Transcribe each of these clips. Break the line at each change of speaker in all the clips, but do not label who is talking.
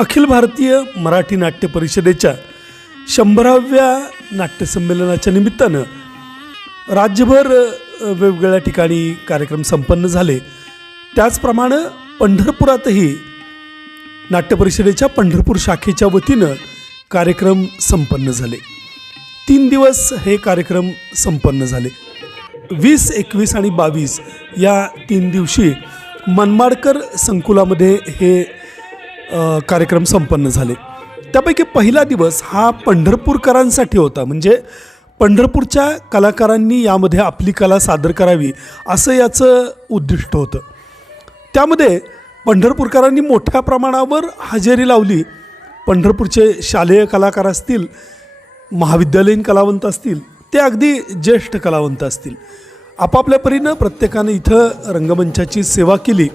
अखिल भारतीय मराठी नाट्य परिषदेच्या शंभराव्या नाट्यसंमेलनाच्या निमित्तानं राज्यभर वेगवेगळ्या ठिकाणी कार्यक्रम संपन्न झाले. त्याचप्रमाणे पंढरपुरातही नाट्य परिषदेच्या पंढरपूर शाखेच्या वतीनं कार्यक्रम संपन्न झाले. तीन दिवस हे कार्यक्रम संपन्न झाले. वीस एकवीस आणि बावीस या तीन दिवशी मनमाडकर संकुलामध्ये हे कार्यक्रम संपन्न झाले. त्यापैकी पहिला दिवस हा पंढरपूरकरांसाठी होता. म्हणजे पंढरपूरच्या कलाकारांनी यामध्ये आपली कला सादर करावी असं याचं उद्दिष्ट होतं. त्यामध्ये पंढरपूरकरांनी मोठ्या प्रमाणावर हजेरी लावली. पंढरपूरचे शालेय कलाकार असतील महाविद्यालयीन कलावंत असतील ते अगदी ज्येष्ठ कलावंत असतील. आपापल्या परीनं प्रत्येकानं इथं रंगमंचाची सेवा केली.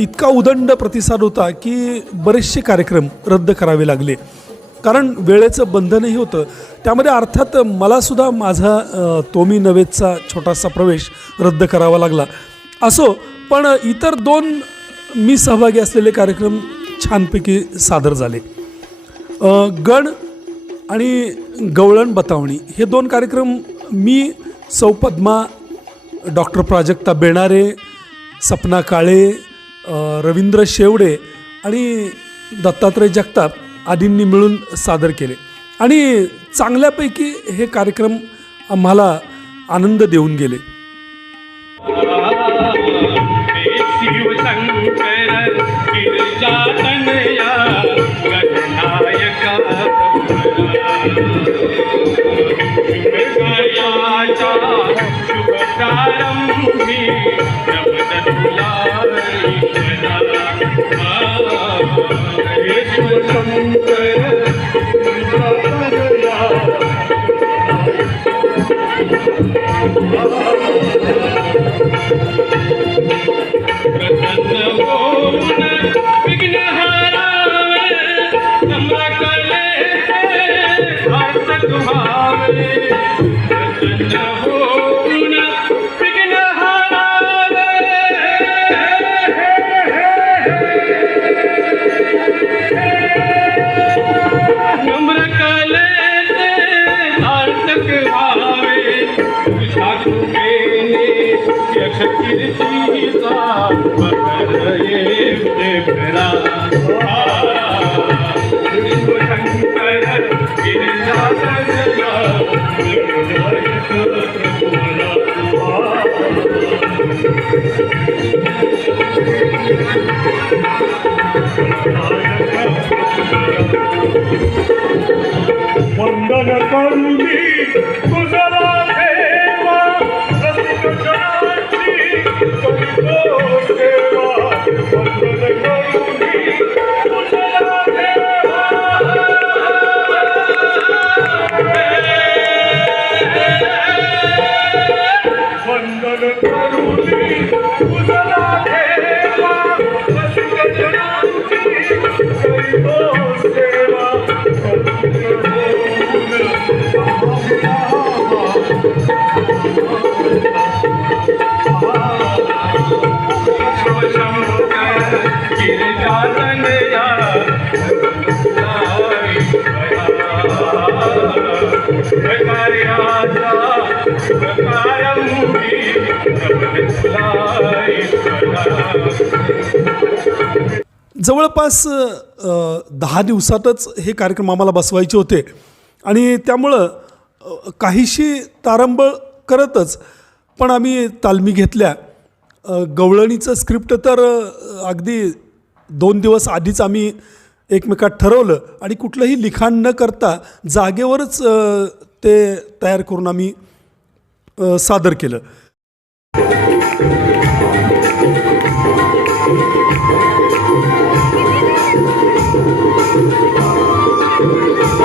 इतका उदंड प्रतिसाद होता की बरेचसे कार्यक्रम रद्द करावे लागले. कारण वेळेचं बंधनही होतं. त्यामध्ये अर्थात मलासुद्धा माझा तोमी नवेदचा छोटासा प्रवेश रद्द करावा लागला. असो पण इतर दोन मी सहभागी असलेले कार्यक्रम छानपैकी सादर झाले. गण आणि गवळण बतावणी हे दोन कार्यक्रम मी सौ पद्मा डॉक्टर प्राजक्ता बेणारे सपना काळे रवींद्र शेवडे आणि दत्तात्रय जगताप आदींनी मिळून सादर केले. आणि चांगल्यापैकी हे कार्यक्रम आम्हाला आनंद देऊन गेले.
शिवशंकर गिरिजातनया गणनायका शुभकार्याचा शुभ प्रारंभी नवदत्तुला हे शिवशंकर गिरिजातनया प्रसन्न होऊन विघ्न हरावे कमकलेचे हात तुहावे प्रसन्न होऊन विघ्न हरावे कमकलेचे सार्थक व्हावे तुझ्या कृपेने यश कीर्तीचा मकर येऊ भरा शिवशंकर गिरिजातनया वंदन करुणी तुझला देवा रसिक जनाची करीतो सेवा वंदन करुणी तुझला देवा वंदन करुणी तुझला
जवळपास दहा दिवसातच हे कार्यक्रम आम्हाला बसवायचे होते. आणि त्यामुळं काहीशी तारंबळ करतच पण आम्ही तालमी घेतल्या. गवळणीचं स्क्रिप्ट तर अगदी दोन दिवस आधीच आम्ही एकमेकात ठरवलं. आणि कुठलंही लिखाण न करता जागेवरच ते तयार करून आम्ही सादर केलं.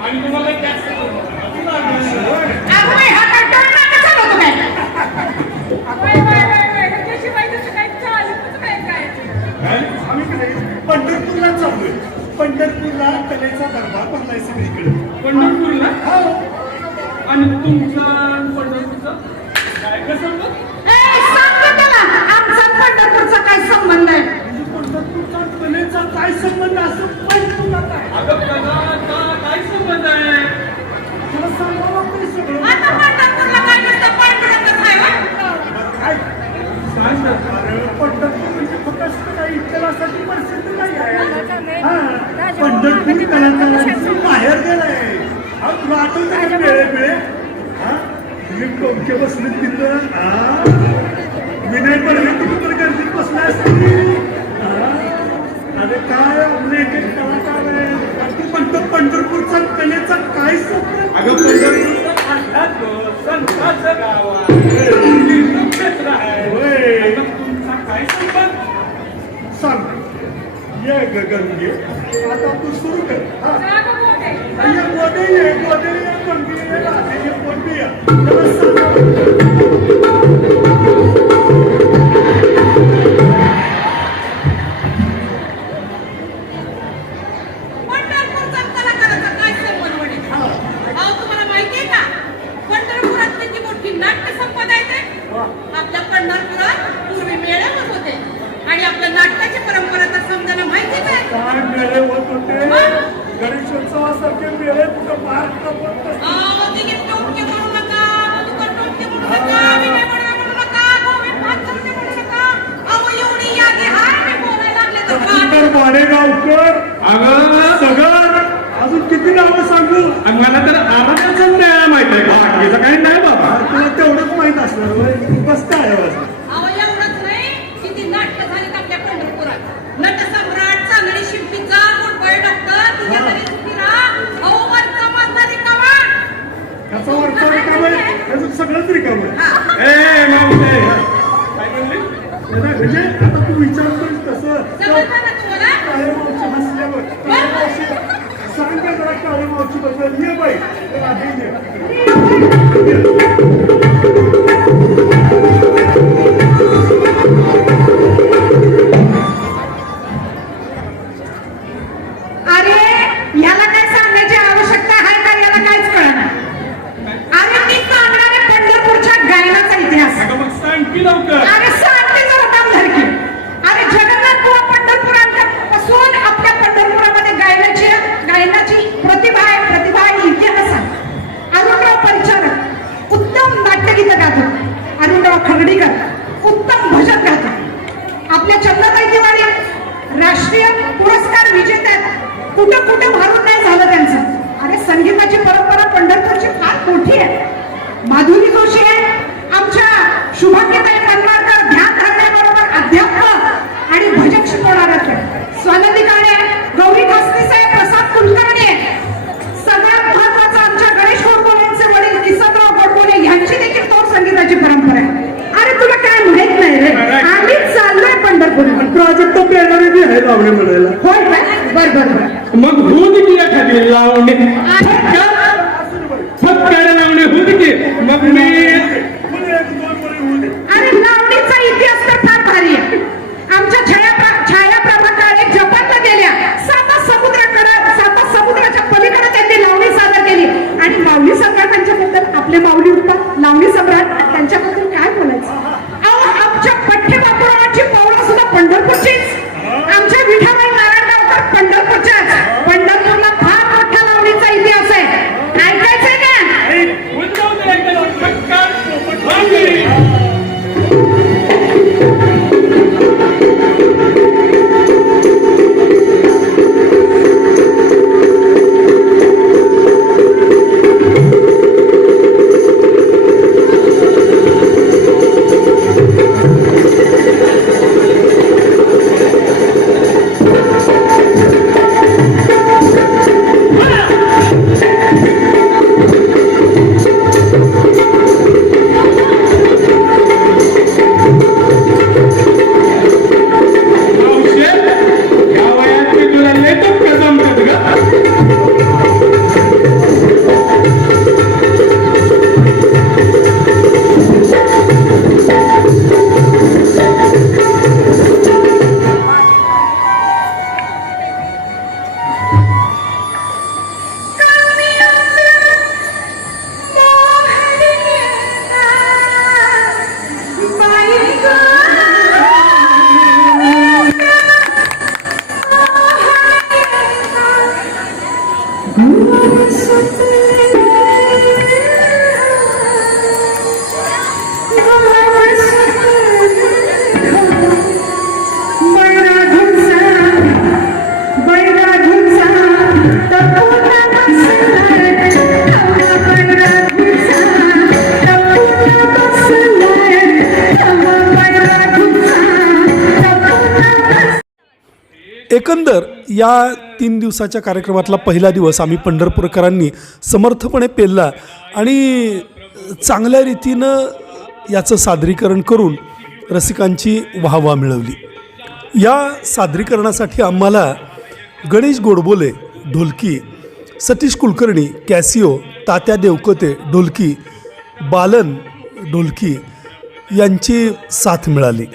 आणि तुम्हाला टॅक्स
तुला आठवतं का वेळे वेळे हा? तुम्ही टोमके बसले तिथं. हा? विनय पडले तुम्ही तर गर्दीत बसला असतील हा? अरे काय? आपले एक कलाकार आहे. तू म्हणतो पंढरपूरचा कलेचा काय संबंध
अगं पंढरपूरचा अर्थात संताचं गाव आहे तीर्थक्षेत्र आहे.
होय.
तुमचा काय संबंध?
सांग. ये गगन ये आता तू सुरू कर. हा.
जा गं मोठे.
ये गोदे ये गोदे ये गंभीर ये राधे ये गोंडी ये त्याला सांगा
पंढरपूरचा
मारेगावकर
अगं
सगळं अजून किती नावं सांगू?
मला तर आराध्याचाच नाही माहीत आहे. बाकीचं काही नाही बाबा.
तुला तेवढंच माहीत असणार बस काय
किती नाटकं झालीत आपल्या पंढरपुरात. नटसम्राट, चांदणी शिंपीचा, गुडबळ डॉक्टर,
त्याचं सगळंच रिकाम आहे
ए मावशे काय म्हणली?
म्हणजे आता तू तसं.
समजलं ना तुम्हाला?
काळे मावशी हसल्यावर काळे मावशी सांग जरा काळे मावशी बद्दल ये बाई. तर आधी ये.
प्रतिभा आहे प्रतिभा आहे इतिहास आहे अरुणराव परिचारक उत्तम नाट्यगीत गातात अरुणराव खगडीकर उत्तम भजन गातात आपल्या चंद्रताई तिवारी राष्ट्रीय पुरस्कार विजेत्यात कुठं कुठं भारून नाही झालं त्यांचं. अरे संगीताची परंपरा पंढरपूरची फार मोठी आहे. माधुरी जोशी आहे आमच्या शुभांगीताई
होत की एखादी लावणी
आहे.
की? मग मी
अरे लावणीचा इतिहास तर फार भारी आहे. आमच्या छाया छाया प्रभाकाळे जपानला गेल्या साता समुद्राकडे साता समुद्राच्या पलीकडे त्यांनी लावणी सादर केली. आणि माऊली सम्राट त्यांच्याबद्दल आपले माऊली उत्तम लावणी सम्राट त्यांच्याबद्दल काय बोलायचं?
एकंदर या तीन दिवसाच्या कार्यक्रमातला पहिला दिवस आम्ही पंढरपूरकरांनी समर्थपणे पेलला आणि चांगल्या रीतीनं याचं सादरीकरण करून रसिकांची वाहवा मिळवली. या सादरीकरणासाठी आम्हाला गणेश गोडबोले ढोलकी सतीश कुलकर्णी कॅसिओ तात्या देवकते ढोलकी बालन ढोलकी यांची साथ मिळाली.